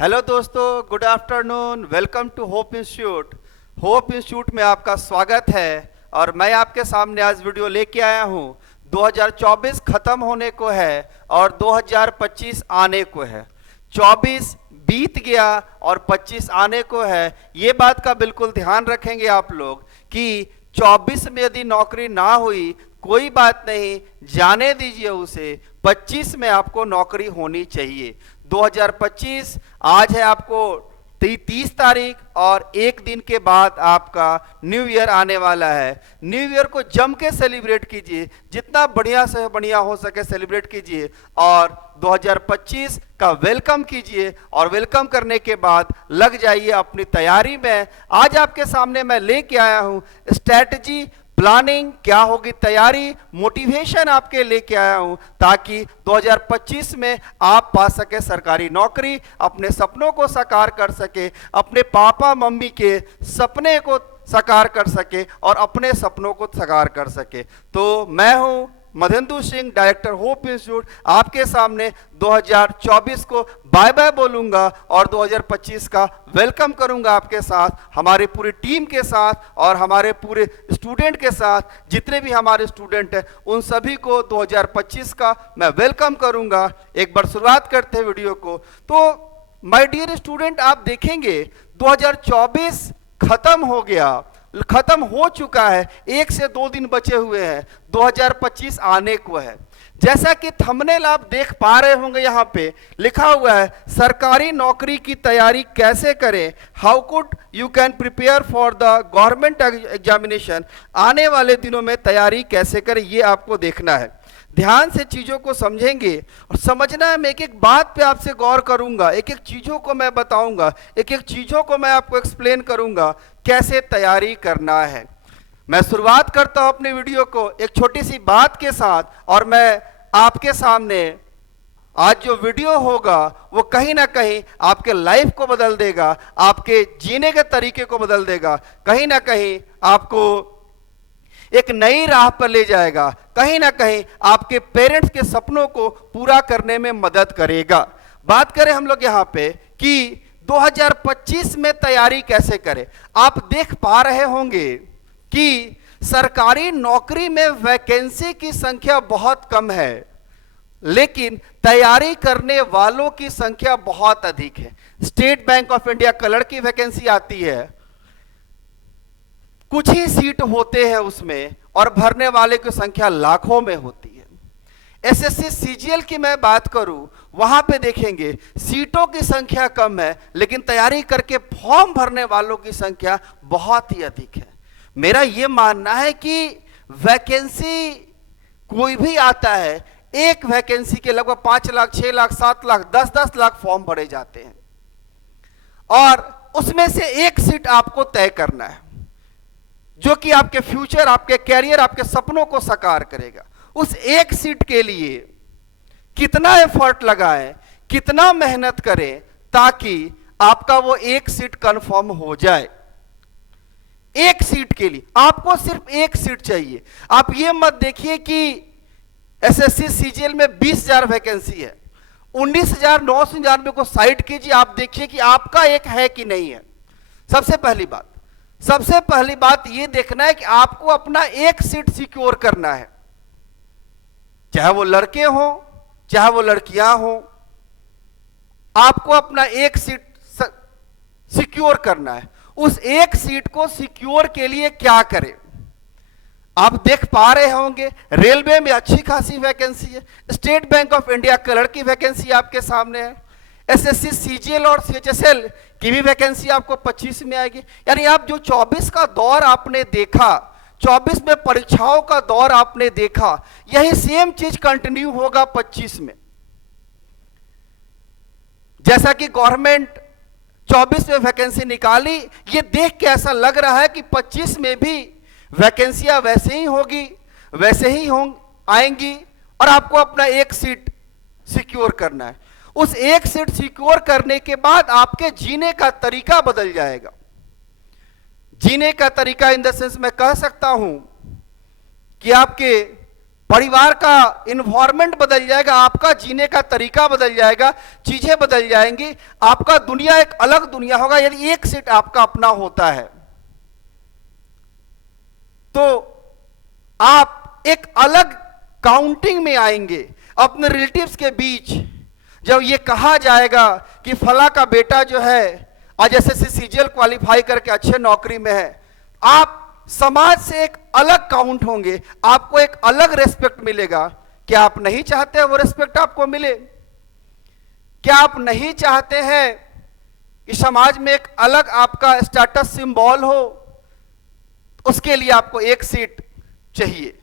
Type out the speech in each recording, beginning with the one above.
Hello दोस्तों, good afternoon. Welcome to Hope Institute. Hope Institute में आपका स्वागत है और मैं आपके सामने आज वीडियो लेके आया हूँ। 2024 खत्म होने को है और 2025 आने को है। 24 बीत गया और 25 आने को है। ये बात का बिल्कुल ध्यान रखेंगे आप लोग कि 24 में यदि नौकरी ना हुई कोई बात नहीं, जाने दीजिए उसे। 25 में आपको नौकरी होनी चाहिए। 2025 आज है आपको 30 तारीख और एक दिन के बाद आपका न्यू ईयर आने वाला है। न्यू ईयर को जम के सेलिब्रेट कीजिए, जितना बढ़िया से बढ़िया हो सके सेलिब्रेट कीजिए और 2025 का वेलकम कीजिए और वेलकम करने के बाद लग जाइए अपनी तैयारी में। आज आपके सामने मैं लेके आया हूं स्ट्रैटेजी, प्लानिंग, क्या होगी तैयारी, मोटिवेशन आपके लेके आया हूं ताकि 2025 में आप पा सके सरकारी नौकरी, अपने सपनों को साकार कर सके, अपने पापा मम्मी के सपने को साकार कर सके और अपने सपनों को साकार कर सके। तो मैं हूं मधेंदु सिंह, डायरेक्टर होप इंस्टीट्यूट, आपके सामने 2024 को बाय बाय बोलूंगा और 2025 का वेलकम करूंगा आपके साथ, हमारे पूरी टीम के साथ और हमारे पूरे स्टूडेंट के साथ। जितने भी हमारे स्टूडेंट हैं उन सभी को 2025 का मैं वेलकम करूंगा। एक बार शुरुआत करते हैं वीडियो को। तो माय डियर स्टूडेंट, आप देखेंगे 2024 खत्म हो गया, खत्म हो चुका है, 1 से 2 दिन बचे हुए हैं, 2025 आने को है। जैसा कि थंबनेल आप देख पा रहे होंगे, यहाँ पे लिखा हुआ है सरकारी नौकरी की तैयारी कैसे करें, how could you can prepare for the government examination. आने वाले दिनों में तैयारी कैसे करें ये आपको देखना है। ध्यान से चीज़ों को समझेंगे और समझना है। मैं एक एक बात पे आपसे गौर करूंगा, एक एक चीज़ों को मैं बताऊंगा, एक एक चीज़ों को मैं आपको एक्सप्लेन करूंगा कैसे तैयारी करना है। मैं शुरुआत करता हूं अपने वीडियो को एक छोटी सी बात के साथ और मैं आपके सामने आज जो वीडियो होगा वो कहीं ना कहीं आपके लाइफ को बदल देगा, आपके जीने के तरीके को बदल देगा, कहीं ना कहीं आपको एक नई राह पर ले जाएगा, कहीं ना कहीं आपके पेरेंट्स के सपनों को पूरा करने में मदद करेगा। बात करें हम लोग यहाँ पे कि 2025 में तैयारी कैसे करें। आप देख पा रहे होंगे कि सरकारी नौकरी में वैकेंसी की संख्या बहुत कम है, लेकिन तैयारी करने वालों की संख्या बहुत अधिक है। State bank of India clerk की वैकेंसी आती है, कुछ ही सीट होते हैं उसमें और भरने वाले की संख्या लाखों में होती है। एसएससी सीजीएल की मैं बात करूं, वहां पे देखेंगे सीटों की संख्या कम है, लेकिन तैयारी करके फॉर्म भरने वालों की संख्या बहुत ही अधिक है। मेरा यह मानना है कि वैकेंसी कोई भी आता है, एक वैकेंसी के लगभग 5 लाख, 6 लाख, 7 लाख, 10-10 लाख फॉर्म भरे जाते हैं और उसमें से एक सीट आपको तय करना है जो कि आपके फ्यूचर, आपके कैरियर, आपके सपनों को साकार करेगा। उस एक सीट के लिए कितना एफर्ट लगाएं, कितना मेहनत करें ताकि आपका वो एक सीट कंफर्म हो जाए। एक सीट के लिए आपको सिर्फ एक सीट चाहिए। आप ये मत देखिए कि एसएससी सीजीएल में 20,000 वैकेंसी है, 19,999 को साइड कीजिए, आप देखिए कि आपका एक है कि नहीं है। सबसे पहली बात यह देखना है कि आपको अपना एक सीट सिक्योर करना है, चाहे वो लड़के हो चाहे वो लड़कियां हो, आपको अपना एक सीट सिक्योर करना है। उस एक सीट को सिक्योर के लिए क्या करें। आप देख पा रहे होंगे रेलवे में अच्छी खासी वैकेंसी है, state bank of India clerk की वैकेंसी आपके सामने है, एसएससी सीजीएल और सीएचएसएल की भी वैकेंसी आपको 25 में आएगी। यानी आप जो 24 का दौर आपने देखा, 24 में परीक्षाओं का दौर आपने देखा, यही सेम चीज कंटिन्यू होगा 25 में। जैसा कि गवर्नमेंट 24 में वैकेंसी निकाली, ये देख के ऐसा लग रहा है कि 25 में भी वैकेंसियां वैसे ही होगी, वैसे ही आएंगी और आपको अपना एक सीट सिक्योर करना है। उस एक सीट सिक्योर करने के बाद आपके जीने का तरीका बदल जाएगा। जीने का तरीका इन द सेंस मैं कह सकता हूं कि आपके परिवार का इन्वायरमेंट बदल जाएगा, आपका जीने का तरीका बदल जाएगा, चीजें बदल जाएंगी, आपका दुनिया एक अलग दुनिया होगा यदि एक सीट आपका अपना होता है। तो आप एक अलग काउंटिंग में आएंगे अपने रिलेटिव्स के बीच। जब ये कहा जाएगा कि फला का बेटा जो है आज एसएससी सीजीएल क्वालिफाई करके अच्छे नौकरी में है, आप समाज से एक अलग काउंट होंगे, आपको एक अलग रेस्पेक्ट मिलेगा। क्या आप नहीं चाहते वो रेस्पेक्ट आपको मिले? क्या आप नहीं चाहते हैं कि समाज में एक अलग आपका स्टेटस सिंबल हो? उसके लिए आपको एक सीट चाहिए,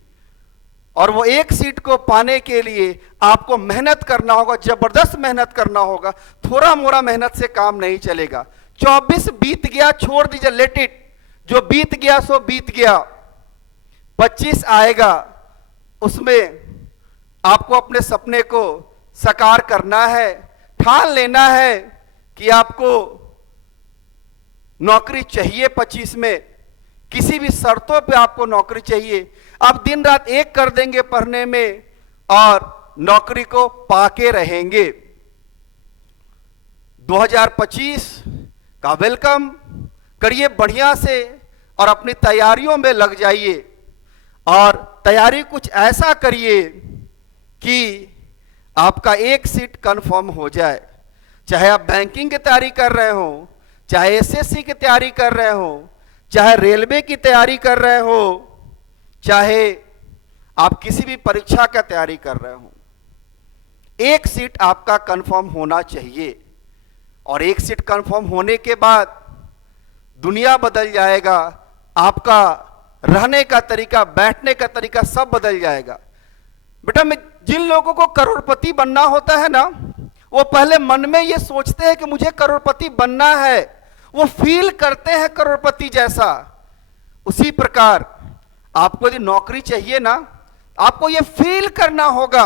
और वो एक सीट को पाने के लिए आपको मेहनत करना होगा, जबरदस्त मेहनत करना होगा। थोड़ा मोड़ा मेहनत से काम नहीं चलेगा। 24 बीत गया, छोड़ दीजिए, लेट इट। जो बीत गया सो बीत गया। 25 आएगा, उसमें आपको अपने सपने को साकार करना है। ठान लेना है कि आपको नौकरी चाहिए 25 में, किसी भी शर्तों पे आपको नौकरी चाहिए। आप दिन रात एक कर देंगे पढ़ने में और नौकरी को पाके रहेंगे। 2025 का वेलकम करिए बढ़िया से और अपनी तैयारियों में लग जाइए, और तैयारी कुछ ऐसा करिए कि आपका एक सीट कंफर्म हो जाए। चाहे आप बैंकिंग की तैयारी कर रहे हो, चाहे एसएससी की तैयारी कर रहे हो, चाहे रेलवे की तैयारी कर रहे हो, चाहे आप किसी भी परीक्षा का तैयारी कर रहे हो, एक सीट आपका कंफर्म होना चाहिए। और एक सीट कंफर्म होने के बाद दुनिया बदल जाएगा, आपका रहने का तरीका, बैठने का तरीका सब बदल जाएगा। बेटा, मैं जिन लोगों को करोड़पति बनना होता है ना, वो पहले मन में ये सोचते हैं कि मुझे करोड़पति बनना है, वो फील करते हैं करोड़पति जैसा। उसी प्रकार आपको यदि नौकरी चाहिए ना, आपको ये फील करना होगा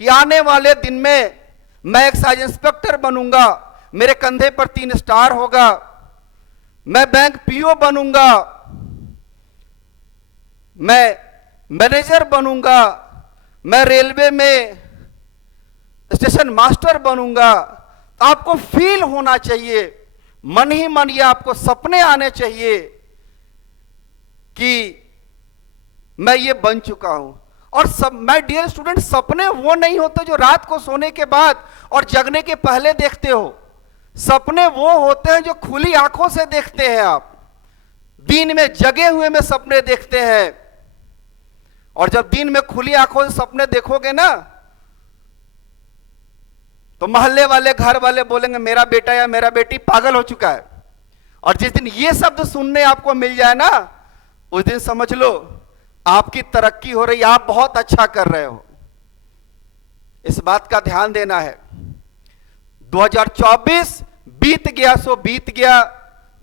कि आने वाले दिन में मैं एक साइज इंस्पेक्टर बनूंगा, मेरे कंधे पर 3 स्टार होगा, मैं बैंक पीओ बनूंगा, मैं मैनेजर बनूंगा, मैं रेलवे में स्टेशन मास्टर बनूंगा। आपको फील होना चाहिए, मन ही मन ये आपको सपने आने चाहिए कि मैं ये बन चुका हूं। और सब, माय डियर स्टूडेंट, सपने वो नहीं होते जो रात को सोने के बाद और जगने के पहले देखते हो। सपने वो होते हैं जो खुली आंखों से देखते हैं। आप दिन में जगे हुए में सपने देखते हैं, और जब दिन में खुली आंखों से सपने देखोगे ना, तो मोहल्ले वाले, घर वाले बोलेंगे मेरा बेटा या मेरा बेटी पागल हो चुका है। और जिस दिन ये शब्द सुनने आपको मिल जाए ना, उस दिन समझ लो आपकी तरक्की हो रही, आप बहुत अच्छा कर रहे हो। इस बात का ध्यान देना है। 2024 बीत गया सो बीत गया,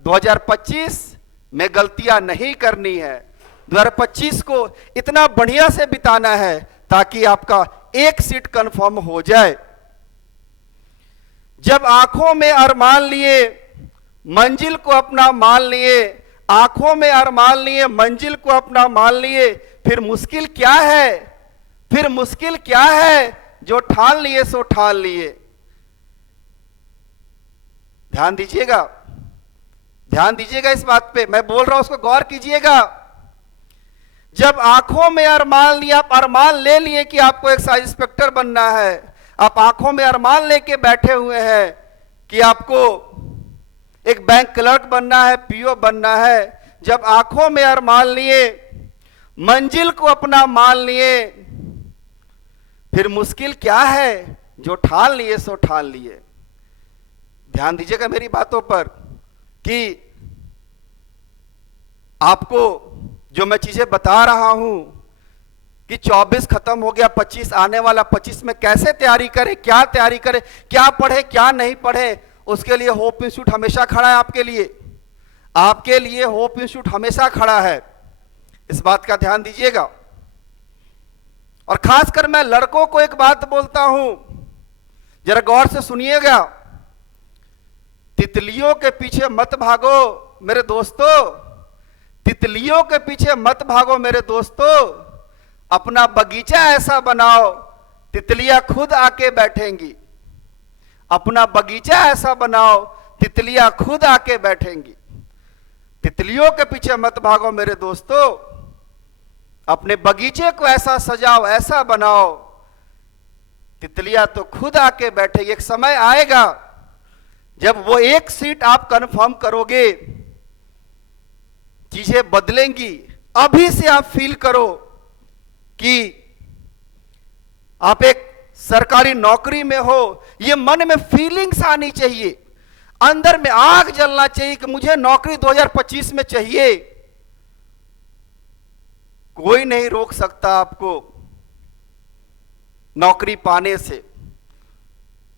2025 में गलतियां नहीं करनी है। 2025 को इतना बढ़िया से बिताना है ताकि आपका एक सीट कंफर्म हो जाए। जब आंखों में अरमान लिए मंजिल को अपना मान लिए, आंखों में अरमान लिए मंजिल को अपना मान लिए, फिर मुश्किल क्या है, फिर मुश्किल क्या है, जो ठान लिए सो ठान लिए। ध्यान दीजिएगा, ध्यान दीजिएगा इस बात पे, मैं बोल रहा हूं उसको गौर कीजिएगा। जब आंखों में अरमान लिया, आप अरमान ले लिए कि आपको एक साइज इंस्पेक्टर बनना है, आप आंखों में अरमान लेके बैठे हुए हैं कि आपको एक बैंक क्लर्क बनना है, पीओ बनना है। जब आंखों में अरमान लिए, मंजिल को अपना मान लिए, फिर मुश्किल क्या है, जो ठान लिए सो ठान लिए। ध्यान दीजिएगा मेरी बातों पर कि आपको जो मैं चीजें बता रहा हूं कि 24 खत्म हो गया, 25 आने वाला, 25 में कैसे तैयारी करें, क्या तैयारी करें, क्या पढ़े क्या नहीं पढ़े, उसके लिए होप इंस्टीट्यूट हमेशा खड़ा है। आपके लिए होप इंस्टीट्यूट हमेशा खड़ा है। इस बात का ध्यान दीजिएगा। और खासकर मैं लड़कों को एक बात बोलता हूं, जरा गौर से सुनिएगा। तितलियों के पीछे मत भागो मेरे दोस्तों, तितलियों के पीछे मत भागो मेरे दोस्तों। अपना बगीचा ऐसा बनाओ तितलियां खुद आके बैठेंगी। अपना बगीचा ऐसा बनाओ तितलियां खुद आके बैठेंगी। तितलियों के पीछे मत भागो मेरे दोस्तों, अपने बगीचे को ऐसा सजाओ, ऐसा बनाओ, तितलियां तो खुद आके बैठेगी। एक समय आएगा जब वो एक सीट आप कंफर्म करोगे, चीजें बदलेंगी। अभी से आप फील करो कि आप एक सरकारी नौकरी में हो, ये मन में फीलिंग्स आनी चाहिए, अंदर में आग जलना चाहिए कि मुझे नौकरी 2025 में चाहिए। कोई नहीं रोक सकता आपको नौकरी पाने से।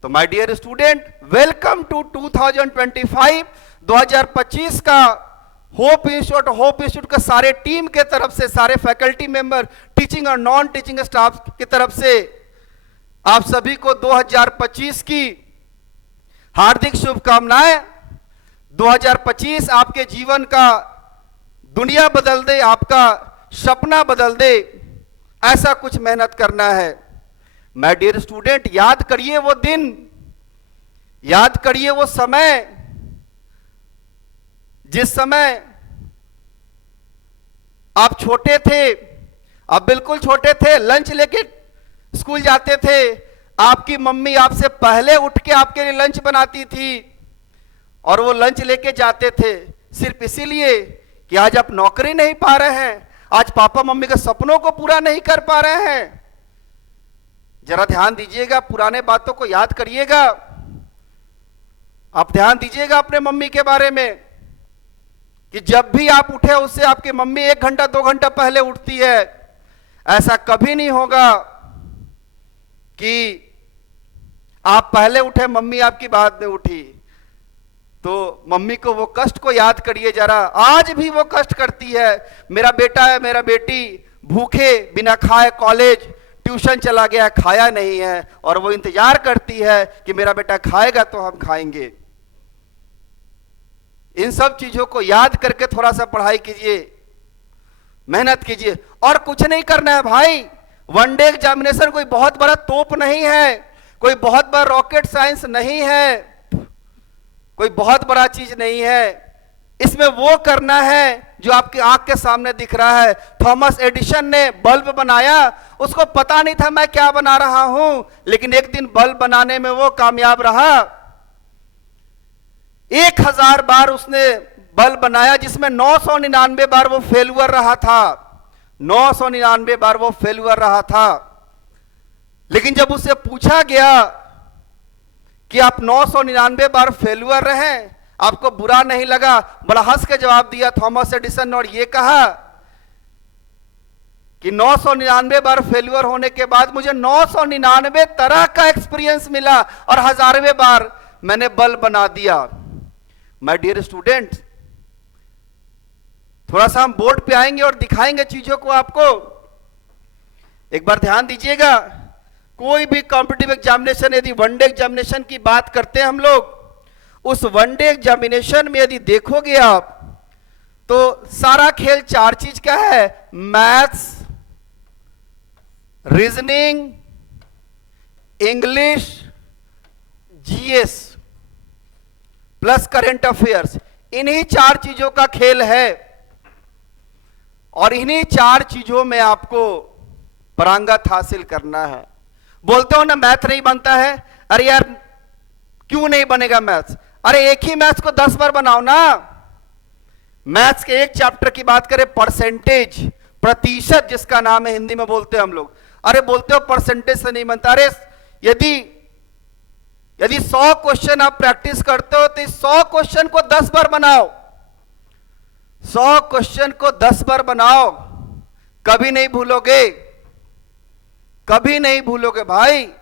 तो my dear student, welcome to 2025 का होप इंस्टीट्यूट का सारे टीम के तरफ से, सारे फैकल्टी मेंबर, टीचिंग और नॉन टीचिंग स्टाफ की तरफ से आप सभी को 2025 की हार्दिक शुभकामनाएं। 2025 आपके जीवन का दुनिया बदल दे, आपका सपना बदल दे, ऐसा कुछ मेहनत करना है। माय डियर स्टूडेंट, याद करिए वो दिन, याद करिए वो समय जिस समय आप छोटे थे, आप बिल्कुल छोटे थे, लंच लेके स्कूल जाते थे, आपकी मम्मी आपसे पहले उठ के आपके लिए लंच बनाती थी और वो लंच लेके जाते थे सिर्फ इसीलिए कि आज आप नौकरी नहीं पा रहे हैं, आज पापा मम्मी के सपनों को पूरा नहीं कर पा रहे हैं। जरा ध्यान दीजिएगा, पुराने बातों को याद करिएगा। आप ध्यान दीजिएगा अपने मम्मी के बारे में कि जब भी आप उठे उससे आपकी मम्मी 1 घंटा 2 घंटा पहले उठती है। ऐसा कभी नहीं होगा कि आप पहले उठे, मम्मी आपकी बाद में उठी। तो मम्मी को वो कष्ट को याद करिए जरा, आज भी वो कष्ट करती है। मेरा बेटा है, मेरा बेटी भूखे बिना खाए कॉलेज ट्यूशन चला गया, खाया नहीं है, और वो इंतजार करती है कि मेरा बेटा खाएगा तो हम खाएंगे। इन सब चीजों को याद करके थोड़ा सा पढ़ाई कीजिए, मेहनत कीजिए। और कुछ नहीं करना है भाई, वनडे एग्जामिनेशन कोई बहुत बड़ा तोप नहीं है, कोई बहुत बड़ा रॉकेट साइंस नहीं है, कोई बहुत बड़ा चीज नहीं है। इसमें वो करना है जो आपकी आंख के सामने दिख रहा है। थॉमस एडिसन ने बल्ब बनाया, उसको पता नहीं था मैं क्या बना रहा हूं, लेकिन एक दिन बल्ब बनाने में वो कामयाब रहा। 1000 बार उसने बल्ब बनाया, जिसमें 999 बार वो फेल्यूर रहा था, 999 बार वो फेल्यूर रहा था। लेकिन जब उससे पूछा गया कि आप 999 बार फेल्यूर रहे, आपको बुरा नहीं लगा, बड़ा हंस के जवाब दिया थॉमस एडिसन ने, और ये कहा कि 999 बार फेल्यूर होने के बाद मुझे 999 तरह का एक्सपीरियंस मिला और 1000वें बार मैंने बल्ब बना दिया। माय डियर स्टूडेंट, थोड़ा सा हम बोर्ड पे आएंगे और दिखाएंगे चीजों को आपको। एक बार ध्यान दीजिएगा, कोई भी कॉम्पिटिटिव एग्जामिनेशन, यदि वनडे एग्जामिनेशन की बात करते हैं हम लोग, उस वनडे एग्जामिनेशन में यदि देखोगे आप तो सारा खेल 4 चीज का है: maths, reasoning, English, GS plus current affairs. इन्हीं 4 चीजों का खेल है और इन्हीं 4 चीजों में आपको पारंगत हासिल करना है। बोलते हो ना मैथ नहीं बनता है, अरे यार क्यों नहीं बनेगा मैथ्स? अरे एक ही मैथ्स को 10 बार बनाओ ना। मैथ्स के एक चैप्टर की बात करें, परसेंटेज, प्रतिशत जिसका नाम है, हिंदी में बोलते हैं हम लोग। अरे बोलते हो परसेंटेज से नहीं बनता। अरे यदि 100 क्वेश्चन आप प्रैक्टिस करते हो तो 100 क्वेश्चन को 10 बार बनाओ, 100 क्वेश्चन को 10 बार बनाओ, कभी नहीं भूलोगे, कभी नहीं भूलोगे भाई।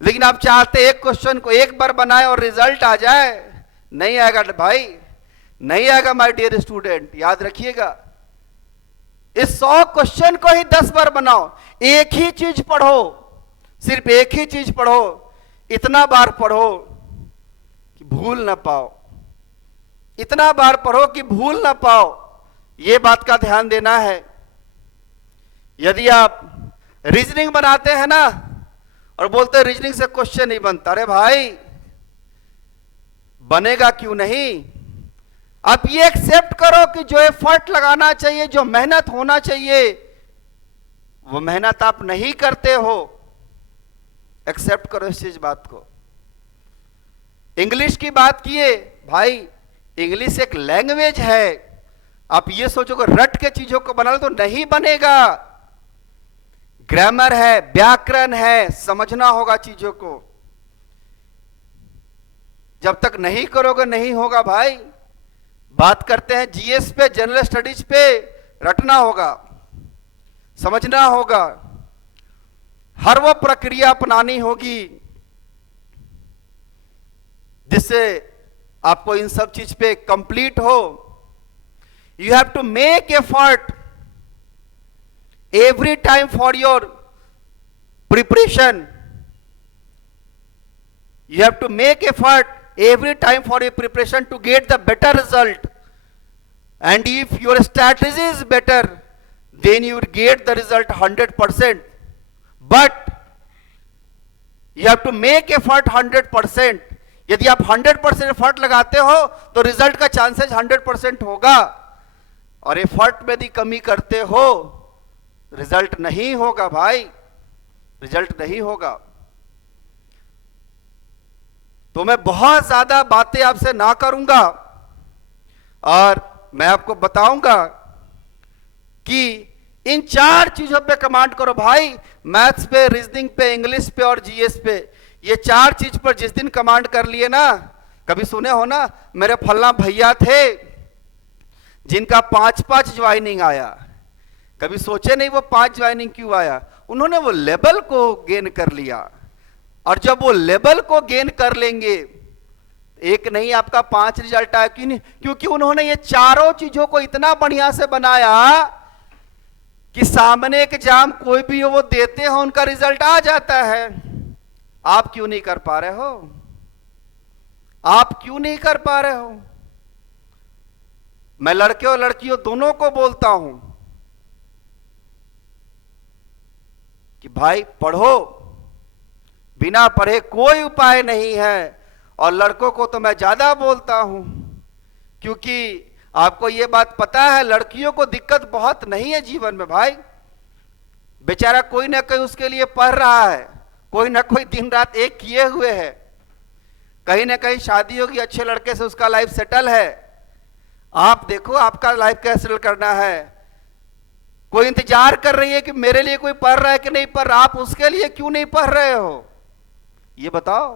लेकिन आप चाहते एक क्वेश्चन को 1 बार बनाए और रिजल्ट आ जाए, नहीं आएगा भाई, नहीं आएगा माय डियर स्टूडेंट, याद रखिएगा। इस 100 क्वेश्चन को ही 10 बार बनाओ, एक ही चीज पढ़ो, सिर्फ एक ही चीज पढ़ो, इतना बार पढ़ो कि भूल ना पाओ, इतना बार पढ़ो कि भूल ना पाओ। यह बात का ध्यान देना है। यदि आप रीजनिंग बनाते हैं ना और बोलते हैं रीजनिंग से क्वेश्चन नहीं बनता। अरे भाई बनेगा क्यों नहीं? आप ये एक्सेप्ट करो कि जो एफर्ट लगाना चाहिए, जो मेहनत होना चाहिए, वो मेहनत आप नहीं करते हो। एक्सेप्ट करो इस चीज बात को। इंग्लिश की बात किए भाई, इंग्लिश एक लैंग्वेज है। आप ये सोचोगे रट के चीजों को बना लो तो नहीं बनेगा। ग्रामर है, व्याकरण है, समझना होगा चीजों को। जब तक नहीं करोगे नहीं होगा भाई। बात करते हैं जीएस पे, जनरल स्टडीज पे, रटना होगा, समझना होगा, हर वो प्रक्रिया अपनानी होगी जिससे आपको इन सब चीज पे कंप्लीट हो। You have to make effort every time for your preparation. You have to make effort every time for your preparation to get the better result. And if your strategy is better, then you will get the result 100%. But you have to make effort 100%. यदि आप 100% effort लगाते हो तो result का chances 100% होगा। और effort में यदि कमी करते हो रिजल्ट नहीं होगा भाई, रिजल्ट नहीं होगा। तो मैं बहुत ज्यादा बातें आपसे ना करूंगा और मैं आपको बताऊंगा कि इन 4 चीजों पे कमांड करो भाई। मैथ्स पे, रीजनिंग पे, इंग्लिश पे और जीएस पे। ये 4 चीज पर जिस दिन कमांड कर लिए ना, कभी सुने हो ना मेरे फल्ला भैया थे जिनका 5-5 ज्वाइनिंग आया। कभी सोचे नहीं वो 5 ज्वाइनिंग क्यों आया? उन्होंने वो लेवल को गेन कर लिया। और जब वो लेवल को गेन कर लेंगे, एक नहीं आपका 5 रिजल्ट आया। क्यों नहीं? क्योंकि उन्होंने ये चारों चीजों को इतना बढ़िया से बनाया कि सामने एग्जाम कोई भी हो वो देते हो उनका रिजल्ट आ जाता है। आप क्यों नहीं कर पा रहे हो? आप क्यों नहीं कर पा रहे हो? मैं लड़के और लड़कियों दोनों को बोलता हूं कि भाई पढ़ो, बिना पढ़े कोई उपाय नहीं है। और लड़कों को तो मैं ज्यादा बोलता हूं क्योंकि आपको यह बात पता है लड़कियों को दिक्कत बहुत नहीं है जीवन में भाई। बेचारा कोई ना कोई उसके लिए पढ़ रहा है, कोई ना कोई दिन रात एक किए हुए है, कहीं ना कहीं शादी होगी अच्छे लड़के से, उसका लाइफ सेटल है। आप देखो आपका लाइफ कैसे सेटल करना है। कोई इंतजार कर रही है कि मेरे लिए कोई पढ़ रहा है कि नहीं पढ़ रहा, आप उसके लिए क्यों नहीं पढ़ रहे हो? ये बताओ।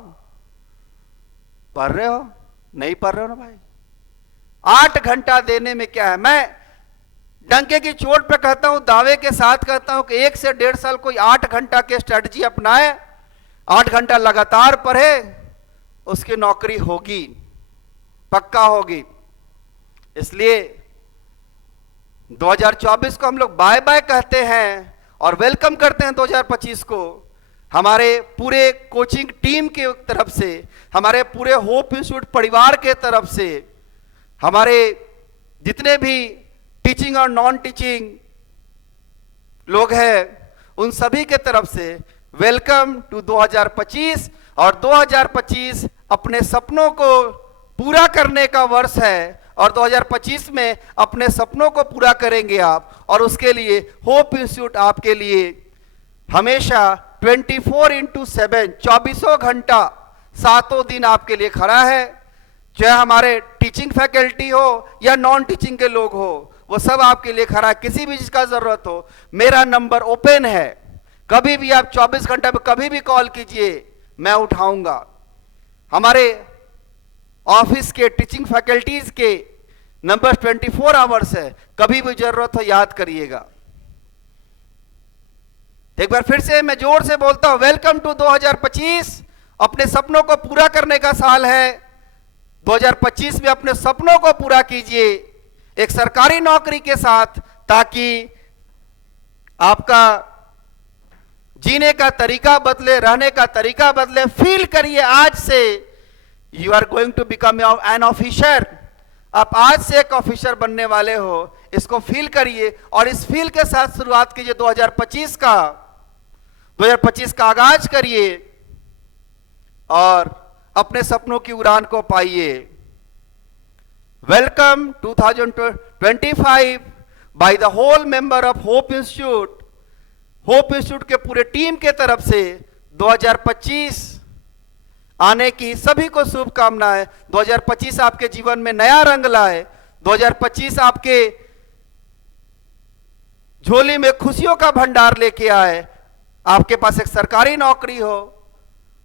पढ़ रहे हो? नहीं पढ़ रहे हो ना भाई। 8 घंटा देने में क्या है? मैं डंके की चोट पे कहता हूं, दावे के साथ कहता हूं कि 1 से 1.5 साल कोई 8 घंटा के स्ट्रेटजी अपनाए, 8 घंटा लगातार पढ़े, उसकी नौकरी होगी, पक्का होगी। इसलिए 2024 को हम लोग बाय बाय कहते हैं और वेलकम करते हैं 2025 को। हमारे पूरे कोचिंग टीम के तरफ से, हमारे पूरे होप इंस्टीट्यूट परिवार के तरफ से, हमारे जितने भी टीचिंग और नॉन टीचिंग लोग हैं उन सभी के तरफ से वेलकम टू 2025। और 2025 अपने सपनों को पूरा करने का वर्ष है और 2025 में अपने सपनों को पूरा करेंगे आप। और उसके लिए होप इंस्टीट्यूट आपके लिए हमेशा 24/7 24 घंटा 7 दिन आपके लिए खड़ा है। चाहे हमारे टीचिंग फैकल्टी हो या नॉन टीचिंग के लोग हो, वो सब आपके लिए खड़ा है। किसी भी चीज का जरूरत हो, मेरा नंबर ओपन है। कभी भी आप 24 घंटे में कभी भी कॉल कीजिए, मैं उठाऊंगा। हमारे ऑफिस के टीचिंग फैकल्टीज के नंबर 24 आवर्स है, कभी भी जरूरत हो याद करिएगा। एक बार फिर से मैं जोर से बोलता हूं, वेलकम टू 2025। अपने सपनों को पूरा करने का साल है। 2025 में अपने सपनों को पूरा कीजिए एक सरकारी नौकरी के साथ, ताकि आपका जीने का तरीका बदले, रहने का तरीका बदले। फील करिए आज से you are going to become an officer. आप आज से एक ऑफिसर बनने वाले हो, इसको फील करिए और इस फील के साथ शुरुआत कीजिए 2025 का। 2025 का आगाज करिए और अपने सपनों की उड़ान को पाइए। Welcome 2025 by the whole member of Hope Institute. Hope Institute के पूरे टीम के तरफ से 2025 आने की सभी को शुभकामनाएं। 2025 आपके जीवन में नया रंग लाए। 2025 आपके झोली में खुशियों का भंडार लेके आए। आपके पास एक सरकारी नौकरी हो,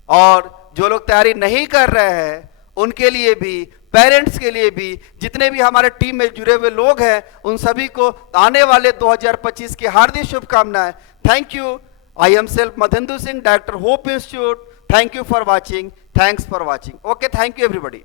और जो लोग तैयारी नहीं कर रहे हैं उनके लिए भी, पेरेंट्स के लिए भी, जितने भी हमारे टीम में जुड़े हुए लोग हैं उन सभी को आने वाले 2025 की हार्दिक शुभकामनाएं। Thank you. I am self Madhendu Singh, director Hope Institute. Thank you for watching. Thanks for watching. Okay, thank you everybody.